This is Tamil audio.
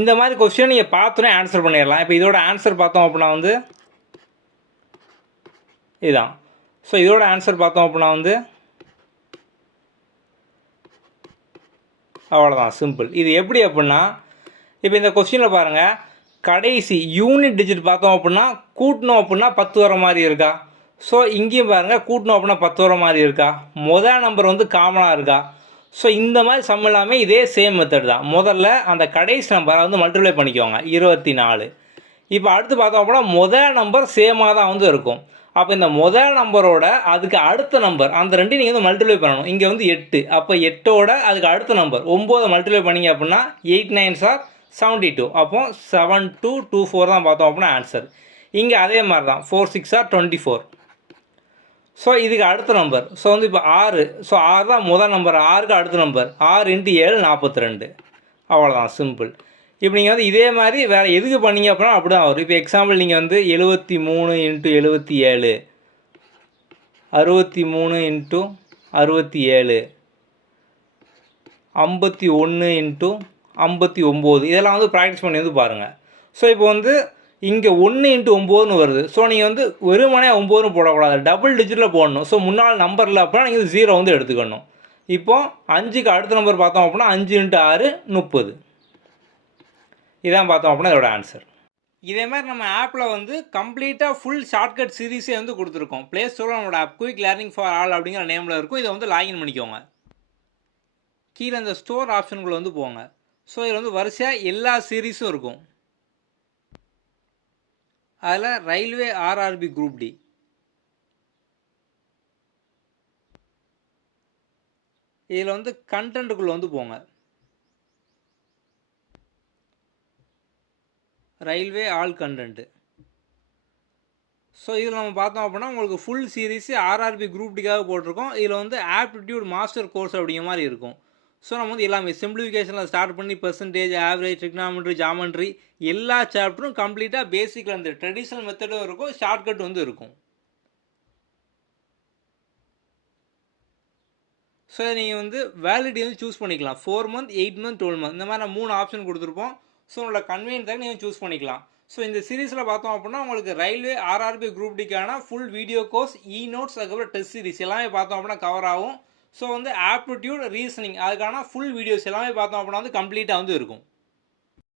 இந்த மாதிரி கொஸ்டின் நீங்கள் பார்த்தோன்னே ஆன்சர் பண்ணிடலாம். இப்போ இதோட ஆன்சர் பார்த்தோம் அப்படின்னா வந்து இதுதான். ஸோ இதோட ஆன்சர் பார்த்தோம் அப்படின்னா வந்து அவ்வளோதான், சிம்பிள். இது எப்படி அப்படின்னா, இப்போ இந்த கொஸ்டினில் பாருங்கள், கடைசி யூனிட் டிஜிட் பார்த்தோம் அப்படின்னா கூட்டணும் அப்படின்னா 10 வர மாதிரி இருக்கா? ஸோ இங்கேயும் பாருங்கள், கூட்டணும் அப்படின்னா 10 வர மாதிரி இருக்கா? முதல் நம்பர் வந்து காமனாக இருக்கா? ஸோ இந்த மாதிரி சம் எல்லாமே இதே சேம் மெத்தட் தான். முதல்ல அந்த கடைசி நம்பரை வந்து மல்டிப்ளை பண்ணிக்கோங்க, 24. இப்போ அடுத்து பார்த்தோம் அப்படின்னா முதல் நம்பர் சேமாக தான் வந்து இருக்கும். அப்போ இந்த முதல் நம்பரோட அதுக்கு அடுத்த நம்பர் அந்த ரெண்டையும் நீங்கள் வந்து மல்டிப்ளை பண்ணணும். இங்கே வந்து 8, அப்போ 8ஓட அதுக்கு அடுத்த நம்பர் 9 மல்டிப்ளை பண்ணிங்க அப்படின்னா 8 9s are 72. அப்போ 7224 தான் பார்த்தோம் அப்படின்னா ஆன்சர். இங்கே அதே மாதிரி தான் 4 6 are 24. ஸோ இதுக்கு அடுத்த நம்பர் ஸோ வந்து இப்போ 6. ஸோ 6 தான் முதல் நம்பர், 6க்கு அடுத்த நம்பர் 6 × 7 42. அவ்வளோதான், சிம்பிள். இப்போ நீங்கள் வந்து இதே மாதிரி வேறு எதுக்கு பண்ணீங்க அப்படின்னா அப்படி தான் வரும். இப்போ எக்ஸாம்பிள் நீங்கள் வந்து 73 × 77, 63 × 67, 51 × 59 இதெல்லாம் வந்து ப்ராக்டிஸ் பண்ணி வந்து பாருங்கள். ஸோ இப்போ வந்து இங்கே 1 × 9ன்னு வருது. ஸோ நீங்கள் வந்து வெறுமனே 9ன்னு போடக்கூடாது, டபுள் டிஜிட்டில் போடணும். ஸோ முன்னாள் நம்பரில் அப்படின்னா நீங்கள் 0 வந்து எடுத்துக்கணும். இப்போது 5க்கு அடுத்த நம்பர் பார்த்தோம் அப்படின்னா 5 × 6 30. இதான் பார்த்தோம் அப்படின்னா இதோட ஆன்சர். இதே மாதிரி நம்ம ஆப்பில் வந்து கம்ப்ளீட்டாக ஃபுல் ஷார்ட்கட் சீரீஸே வந்து கொடுத்துருக்கோம். ப்ளே ஸ்டோரில் நம்மளோட app quick learning for all அப்படிங்கிற நேமில் இருக்கும். இதை வந்து லாகின் பண்ணிக்கோங்க. கீழே இந்த ஸ்டோர் ஆப்ஷனுக்குள்ளே வந்து போங்க. ஸோ இதில் வந்து வரிசையாக எல்லா சீரீஸும் இருக்கும். அதில் ரயில்வே ஆர்ஆர்பி குரூப் டி, இதில் வந்து கண்டென்ட்டுக்குள்ளே வந்து போங்க. Railway all content. ஸோ இதில் நம்ம பார்த்தோம் அப்படின்னா உங்களுக்கு ஃபுல் சீரீஸு ஆர்ஆர்பி குரூப் டிக்காக போட்டிருக்கோம். இதில் வந்து ஆப்டிடியூட் மாஸ்டர் கோர்ஸ் அப்படிங்கிற மாதிரி இருக்கும். ஸோ நம்ம வந்து எல்லாமே சிம்பிளிஃபிகேஷனில் ஸ்டார்ட் பண்ணி பெர்சன்டேஜ், ஆவரேஜ், ட்ரிக்னாமெட்ரி, ஜாமெண்ட்ரி எல்லா சாப்டரும் கம்ப்ளீட்டாக பேசிக்கில் அந்த ட்ரெடிஷ்னல் மெத்தடும் இருக்கும், ஷார்ட்கட் வந்து இருக்கும். ஸோ நீங்கள் வந்து வேலிடிட்டி வந்து சூஸ் பண்ணிக்கலாம். 4 month, 8 month, 12 month இந்த மாதிரி நான் 3 ஆப்ஷன் கொடுத்துருப்போம். ஸோ உங்களோட கன்வீனியன்ஸாக நீங்கள் சூஸ் பண்ணிக்கலாம். ஸோ இந்த சீரீஸில் பார்த்தோம் அப்படின்னா உங்களுக்கு ரயில்வே ஆர்ஆர்பி குரூப் டிக்கான ஃபுல் வீடியோ கோர்ஸ், நோட்ஸ், அதுக்கப்புறம் டெஸ்ட் சீரிஸ் எல்லாமே பார்த்தோம் அப்படின்னா கவர் ஆகும். ஸோ வந்து ஆப்டிடியூட், ரீசனிங் அதுக்கான ஃபுல் வீடியோஸ் எல்லாமே பார்த்தோம் அப்படின்னா வந்து கம்ப்ளீட்டாக வந்து இருக்கும்.